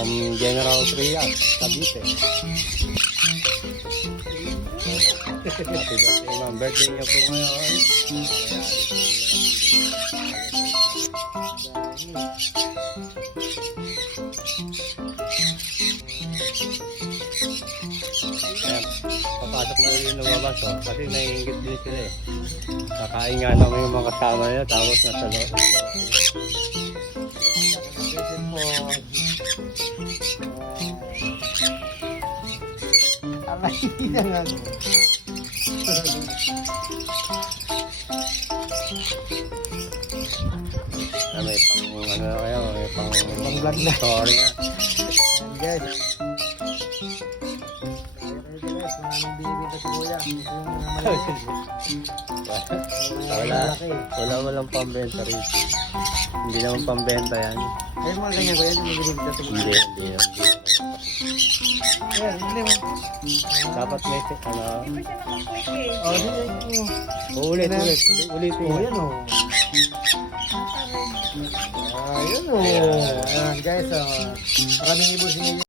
From General Trias, Cavite. Happy birthday, ma'am. Birthday niya po ngayon. Ayan, papasok na rin yung lumabas, oh. Kasi naiingit din sila eh. Kakain nga naman yung mga kasama niya, tapos nasa loob. May pang ano na kayo, may pang vlog na. story na. Guys. Guys, maraming binibenta si Kuya. Walang pambenta rin. Hindi naman pambenta yan. Ayun mga ganyan Kuya, hindi binibenta si Kuya. Hindi. Ayan, hindi mo. Dapat may ano. Oh, hindi. Ulitin. Oh, yan o. Ayun o. Ayan guys, maraming ibon si Kuya.